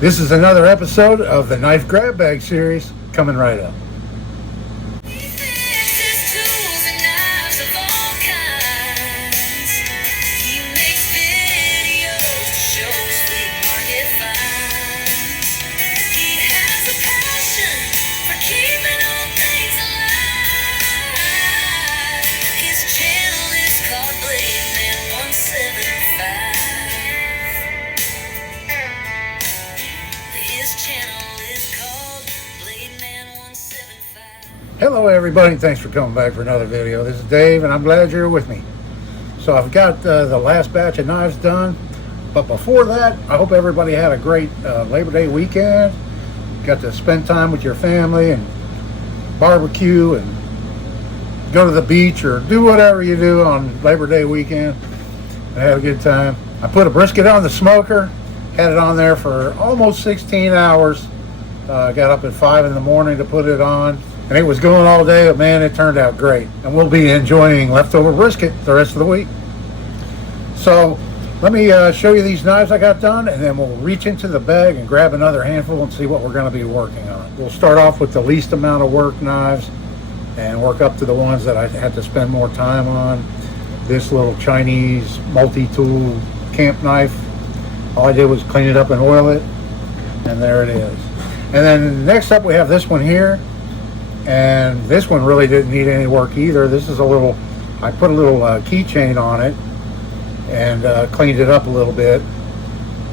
This is another episode of the Knife Grab Bag series coming right up. Hello everybody, thanks for coming back for another video. This is Dave and I'm glad you're with me. So I've got the last batch of knives done, but before that I hope everybody had a great Labor Day weekend. Got to spend time with your family and barbecue and go to the beach or do whatever you do on Labor Day weekend and have a good time. I put a brisket on the smoker, had it on there for almost 16 hours. Got up at 5 in the morning to put it on. And it was going all day, but man, it turned out great. And we'll be enjoying leftover brisket the rest of the week. So let me show you these knives I got done, and then we'll reach into the bag and grab another handful and see what we're going to be working on. We'll start off with the least amount of work knives and work up to the ones that I had to spend more time on. This little Chinese multi-tool camp knife. All I did was clean it up and oil it, and there it is. And then next up we have this one here. And this one really didn't need any work either. This is I put a little keychain on it and cleaned it up a little bit.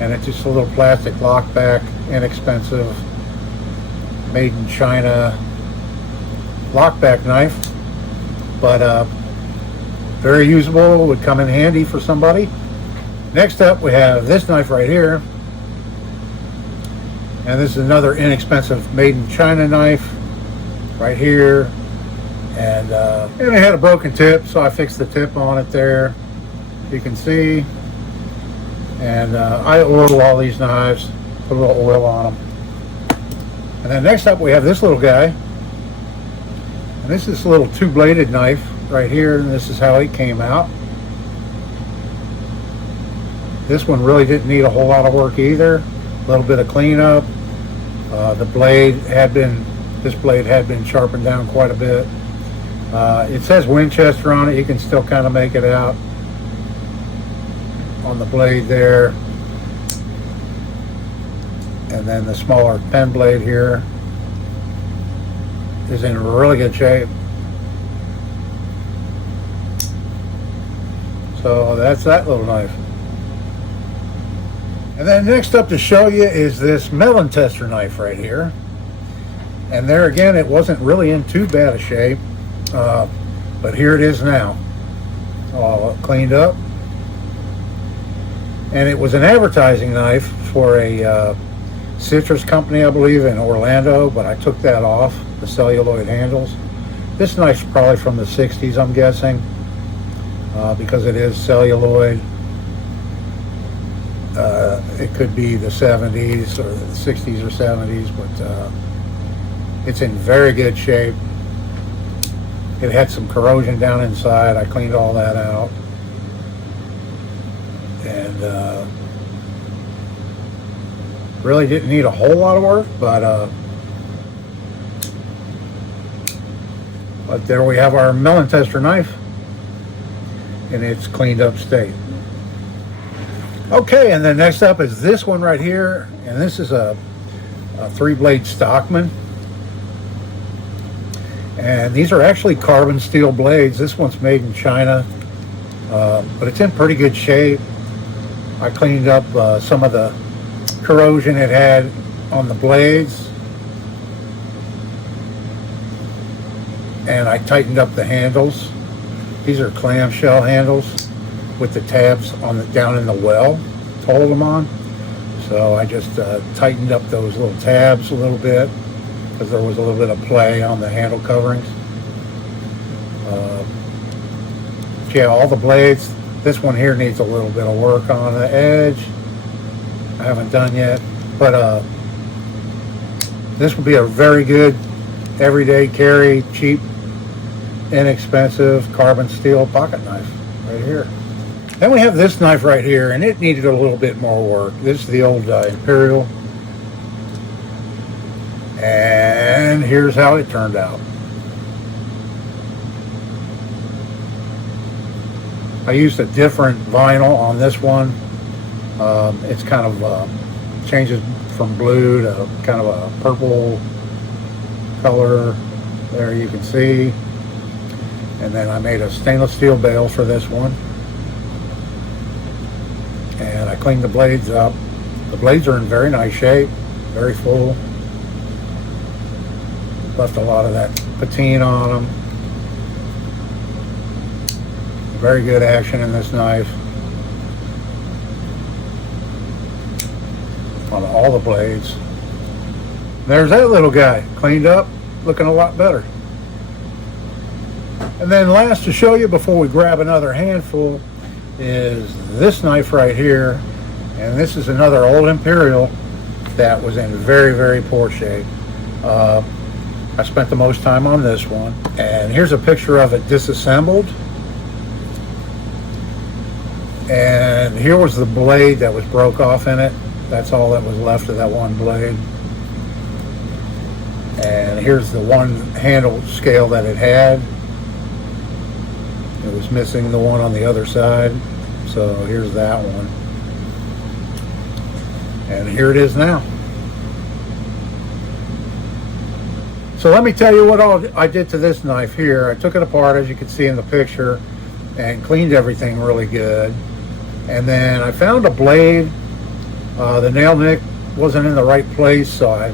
And it's just a little plastic lockback, inexpensive, made in China lockback knife. But very usable, would come in handy for somebody. Next up we have this knife right here. And this is another inexpensive made in China knife. Right here, and it had a broken tip, so I fixed the tip on it there, you can see. And I oil all these knives, put a little oil on them. And then next up we have this little guy, and this is a little two-bladed knife right here, and this is how it came out. This one really didn't need a whole lot of work either. A little bit of cleanup. This blade had been sharpened down quite a bit. It says Winchester on it. You can still kind of make it out on the blade there. And then the smaller pen blade here is in really good shape. So that's that little knife. And then next up to show you is this melon tester knife right here. And there again, it wasn't really in too bad a shape, but here it is now, all cleaned up. And it was an advertising knife for a citrus company, I believe, in Orlando, but I took that off, the celluloid handles. This knife's probably from the 60s, I'm guessing, because it is celluloid. It could be the 70s or the 60s or 70s, but it's in very good shape. It had some corrosion down inside. I cleaned all that out. And really didn't need a whole lot of work, but there we have our melon tester knife in its cleaned up state. Okay, and then next up is this one right here, and this is a three-blade Stockman. And these are actually carbon steel blades. This one's made in China, but it's in pretty good shape. I cleaned up some of the corrosion it had on the blades, and I tightened up the handles. These are clamshell handles with the tabs on down in the well to hold them on. So I just tightened up those little tabs a little bit, because there was a little bit of play on the handle coverings. Yeah, all the blades. This one here needs a little bit of work on the edge. I haven't done yet, but this would be a very good everyday carry, cheap, inexpensive carbon steel pocket knife right here. Then we have this knife right here, and it needed a little bit more work. This is the old Imperial And here's how it turned out. I used a different vinyl on this one. It's kind of changes from blue to kind of a purple color. There you can see. And then I made a stainless steel bale for this one. And I cleaned the blades up. The blades are in very nice shape, very full. Left a lot of that patine on them. Very good action in this knife. On all the blades. There's that little guy, cleaned up, looking a lot better. And then last to show you before we grab another handful is this knife right here. And this is another old Imperial that was in very, very poor shape. I spent the most time on this one. And here's a picture of it disassembled. And here was the blade that was broke off in it. That's all that was left of that one blade. And here's the one handle scale that it had. It was missing the one on the other side. So here's that one. And here it is now. So let me tell you what all I did to this knife here. I took it apart, as you can see in the picture, and cleaned everything really good. And then I found a blade. The nail nick wasn't in the right place, so I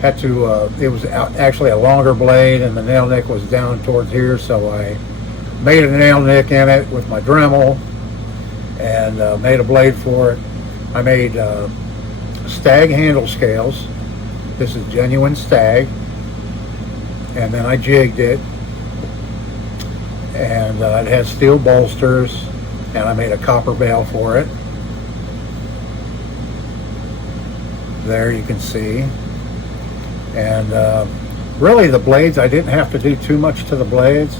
had to, it was actually a longer blade, and the nail nick was down towards here, so I made a nail nick in it with my Dremel and made a blade for it. I made stag handle scales. This is genuine stag. And then I jigged it, and it has steel bolsters, and I made a copper bale for it. There you can see. And really the blades, I didn't have to do too much to the blades,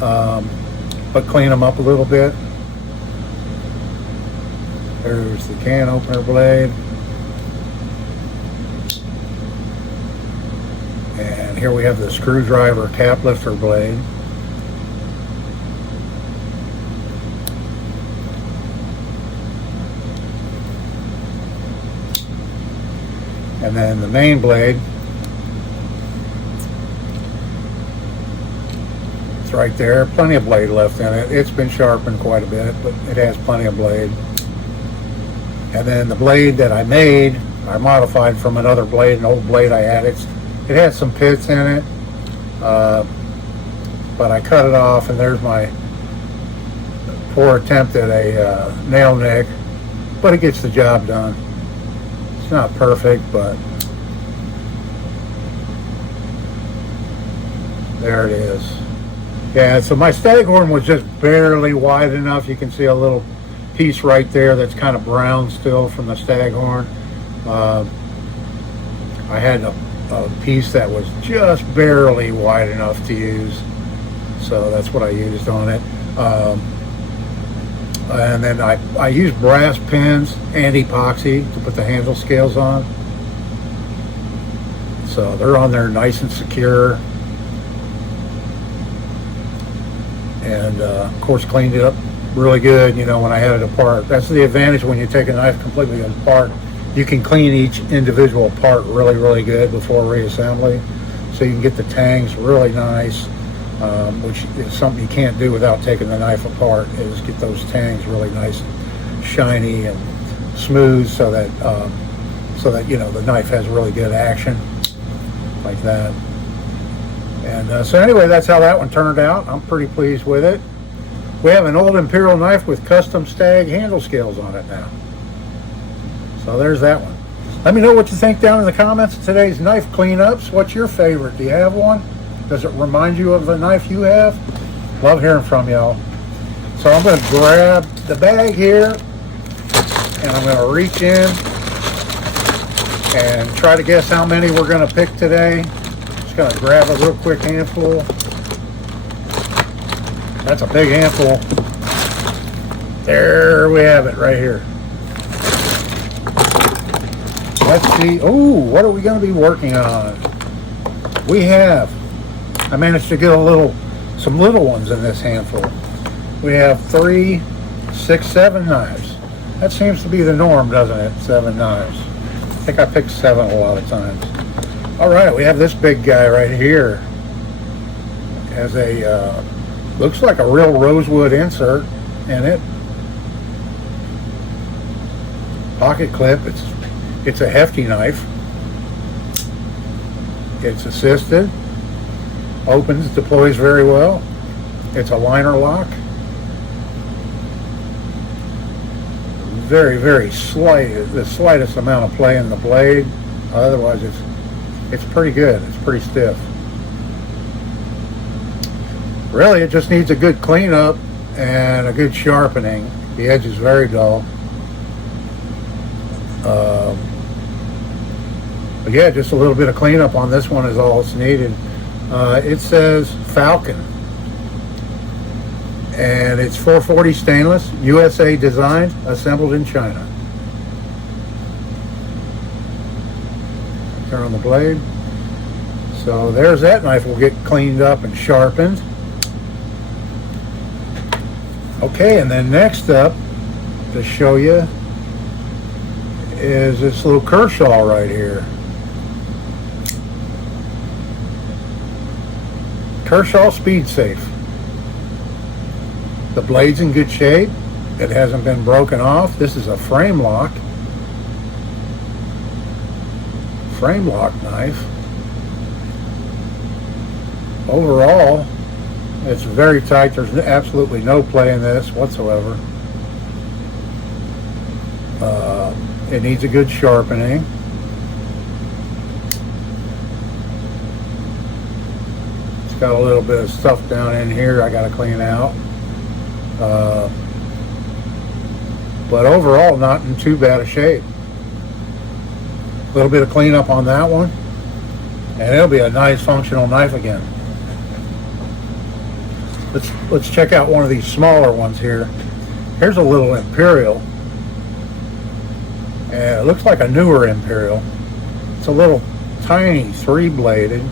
but clean them up a little bit. There's the can opener blade. And here we have the screwdriver cap lifter blade. And then the main blade, it's right there. Plenty of blade left in it. It's been sharpened quite a bit, but it has plenty of blade. And then the blade that I made, I modified from another blade, an old blade I had. It had some pits in it, but I cut it off, and there's my poor attempt at a nail nick, but it gets the job done. It's not perfect, but there it is. Yeah, so my staghorn was just barely wide enough. You can see a little piece right there that's kind of brown still from the staghorn. I had a piece that was just barely wide enough to use, so that's what I used on it. And then I used brass pins and epoxy to put the handle scales on, so they're on there nice and secure. And of course cleaned it up really good, you know, when I had it apart. That's the advantage when you take a knife completely apart. You can clean each individual part really, really good before reassembly, so you can get the tangs really nice, which is something you can't do without taking the knife apart, is get those tangs really nice, shiny and smooth, so that you know the knife has really good action like that. And so anyway, that's how that one turned out. I'm pretty pleased with it. We have an old Imperial knife with custom stag handle scales on it now. So there's that one. Let me know what you think down in the comments of today's knife cleanups. What's your favorite? Do you have one? Does it remind you of the knife you have? Love hearing from y'all. So I'm going to grab the bag here, and I'm going to reach in and try to guess how many we're going to pick today. Just going to grab a real quick handful. That's a big handful. There we have it right here. let's see. Oh, what are we going to be working on? I managed to get some little ones in this handful. We have 3, 6, 7 knives. That seems to be the norm, doesn't it? 7 knives. I think I picked 7 a lot of times. All right, we have this big guy right here. Has a, looks like a real rosewood insert in it. Pocket clip. It's a hefty knife. It's assisted. Opens, deploys very well. It's a liner lock. Very, very slight, the slightest amount of play in the blade. Otherwise, it's pretty good. It's pretty stiff. Really, it just needs a good cleanup and a good sharpening. The edge is very dull. But yeah, just a little bit of cleanup on this one is all it's needed. It says Falcon, and it's 440 stainless, USA designed, assembled in China. Turn on the blade. So there's that knife. Will get cleaned up and sharpened. Okay, and then next up to show you is this little Kershaw right here. Kershaw Speed Safe. The blade's in good shape. It hasn't been broken off. This is a frame lock knife. Overall, it's very tight. There's absolutely no play in this whatsoever. It needs a good sharpening. It's got a little bit of stuff down in here I got to clean out. But overall, not in too bad a shape. A little bit of cleanup on that one, and it'll be a nice functional knife again. Let's check out one of these smaller ones here. Here's a little Imperial, and it looks like a newer Imperial. It's a little tiny 3-bladed.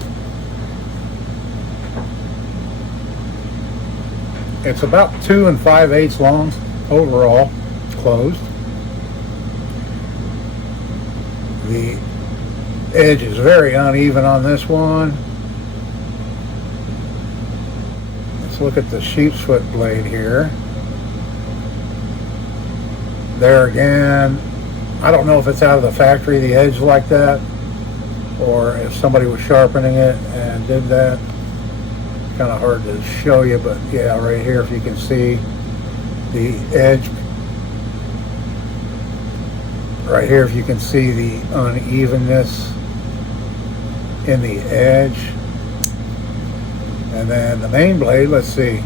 It's about 2 5/8 long overall. It's closed. The edge is very uneven on this one. Let's look at the sheep's foot blade here. There again, I don't know if it's out of the factory, the edge like that, or if somebody was sharpening it and did that. Kind of hard to show you, but yeah, right here, if you can see the edge. Right here, if you can see the unevenness in the edge. And then the main blade, let's see,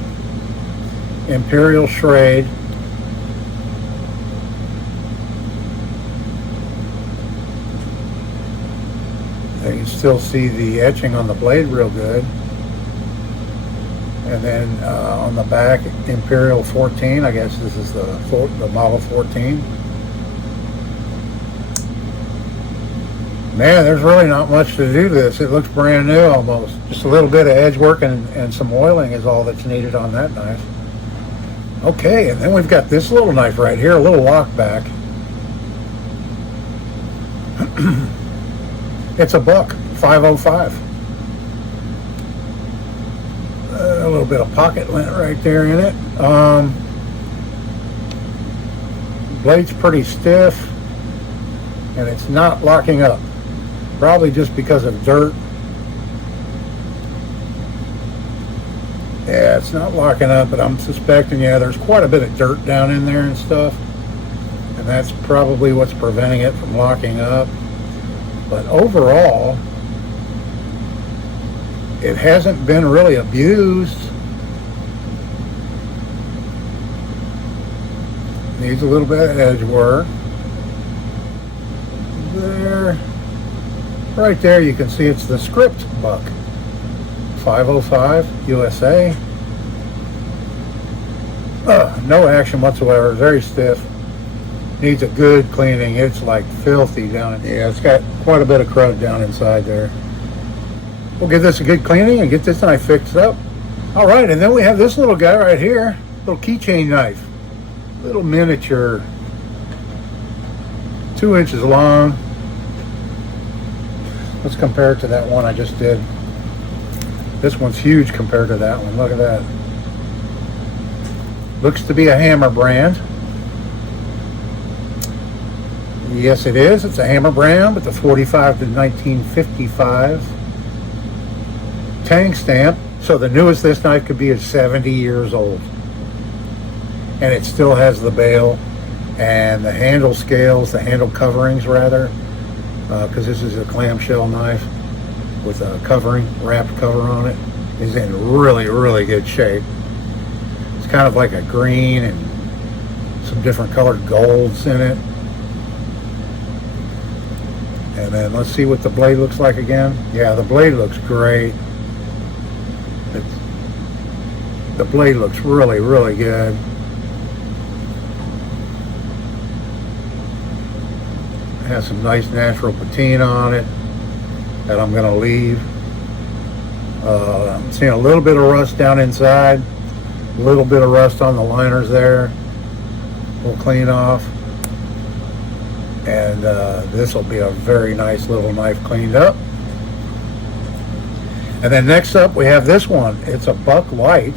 Imperial Schrade. You can still see the etching on the blade real good. And then on the back, Imperial 14. I guess this is the model 14. Man, there's really not much to do to this. It looks brand new almost. Just a little bit of edge work and some oiling is all that's needed on that knife. Okay, and then we've got this little knife right here, a little lockback. It's a Buck 505. A little bit of pocket lint right there in it. Blade's pretty stiff, and it's not locking up. Probably just because of dirt. Yeah, it's not locking up, but I'm suspecting, yeah, there's quite a bit of dirt down in there and stuff, and that's probably what's preventing it from locking up. But overall, it hasn't been really abused. Needs a little bit of edge work. There, right there, you can see it's the Script Buck 505 USA. No action whatsoever, very stiff. Needs a good cleaning. It's like filthy down in. Yeah, it's got quite a bit of crud down inside there. We'll give this a good cleaning and get this knife fixed up. All right, and then we have this little guy right here, little keychain knife, little miniature, 2 inches long. Let's compare it to that one I just did. This one's huge compared to that one. Look at that. Looks to be a Hammer brand. Yes, it is. It's a Hammer brand with the 45 to 1955 tang stamp. So the newest this knife could be is 70 years old. And it still has the bail and the handle scales, the handle coverings rather, because this is a clamshell knife with a covering, wrapped cover on it, is in really, really good shape. It's kind of like a green and some different colored golds in it. And then let's see what the blade looks like again. Yeah, the blade looks great. The blade looks really, really good. It has some nice natural patina on it that I'm going to leave. I'm seeing a little bit of rust down inside. A little bit of rust on the liners there. We'll clean off. And this will be a very nice little knife cleaned up. And then next up we have this one. It's a Buck Light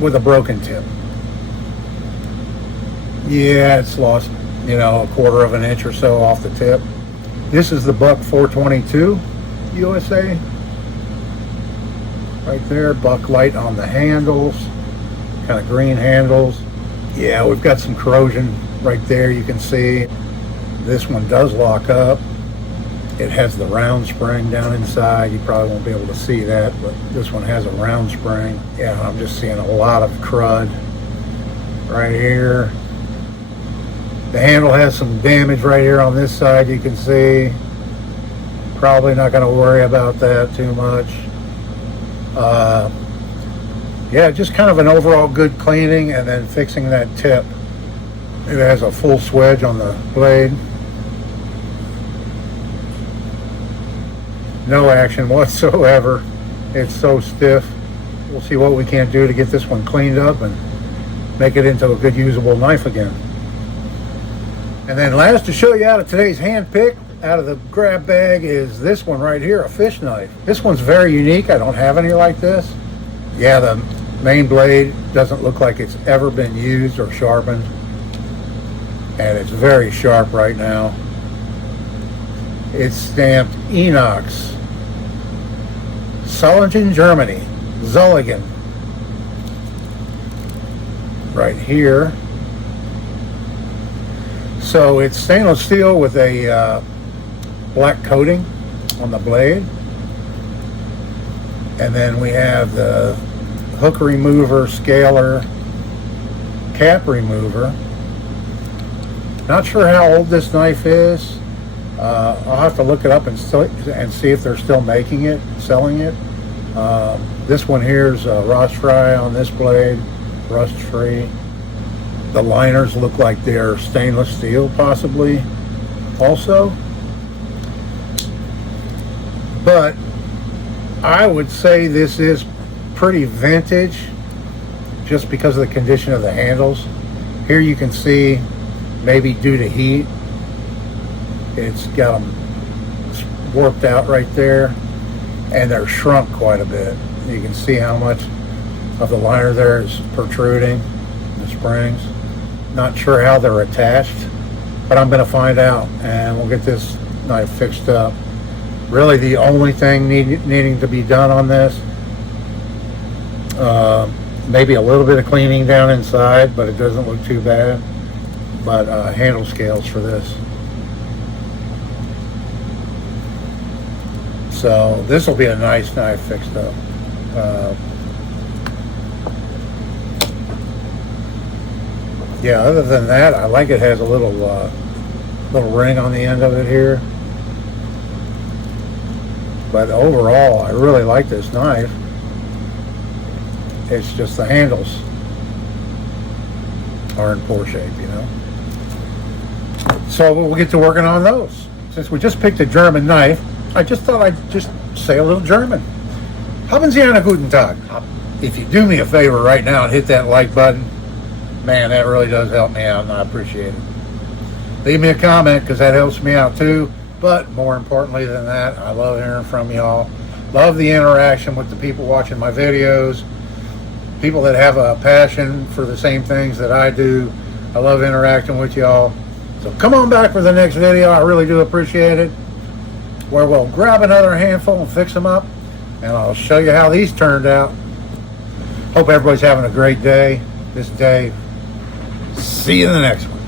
with a broken tip. Yeah, it's lost, you know, a quarter of an inch or so off the tip. This is the Buck 422 USA. Right there, Buck Light on the handles, kind of green handles. Yeah, we've got some corrosion right there, you can see. This one does lock up. It has the round spring down inside. You probably won't be able to see that, but this one has a round spring. Yeah, I'm just seeing a lot of crud right here. The handle has some damage right here on this side, you can see. Probably not going to worry about that too much. Yeah, just kind of an overall good cleaning and then fixing that tip. It has a full swedge on the blade. No action whatsoever. It's so stiff. We'll see what we can do to get this one cleaned up and make it into a good usable knife again. And then last to show you out of today's hand pick out of the grab bag is this one right here, a fish knife. This one's very unique. I don't have any like this. Yeah, the main blade doesn't look like it's ever been used or sharpened, and it's very sharp right now. It's stamped Enox, Solingen, Germany, Zulligan, right here. So it's stainless steel with a black coating on the blade, and then we have the hook remover, scaler, cap remover. Not sure how old this knife is. I'll have to look it up and see if they're still making it, selling it. This one here is rust free on this blade, rust free. The liners look like they're stainless steel possibly also. But I would say this is pretty vintage just because of the condition of the handles. Here you can see, maybe due to heat, it's got them warped out right there, and they're shrunk quite a bit. You can see how much of the liner there is protruding, the springs. Not sure how they're attached, but I'm going to find out, and we'll get this knife fixed up. Really the only thing needing to be done on this, maybe a little bit of cleaning down inside, but it doesn't look too bad. But handle scales for this. So this will be a nice knife fixed up. Yeah, other than that, I like it has a little ring on the end of it here. But overall, I really like this knife. It's just the handles are in poor shape, you know. So we'll get to working on those. Since we just picked a German knife, I just thought I'd just say a little German. Haben Sie einen guten Tag? If you do me a favor right now and hit that like button, man, that really does help me out, and I appreciate it. Leave me a comment, because that helps me out too. But more importantly than that, I love hearing from y'all. Love the interaction with the people watching my videos, people that have a passion for the same things that I do. I love interacting with y'all. So come on back for the next video. I really do appreciate it, where we'll grab another handful and fix them up, and I'll show you how these turned out. Hope everybody's having a great day. This is Dave. See you in the next one.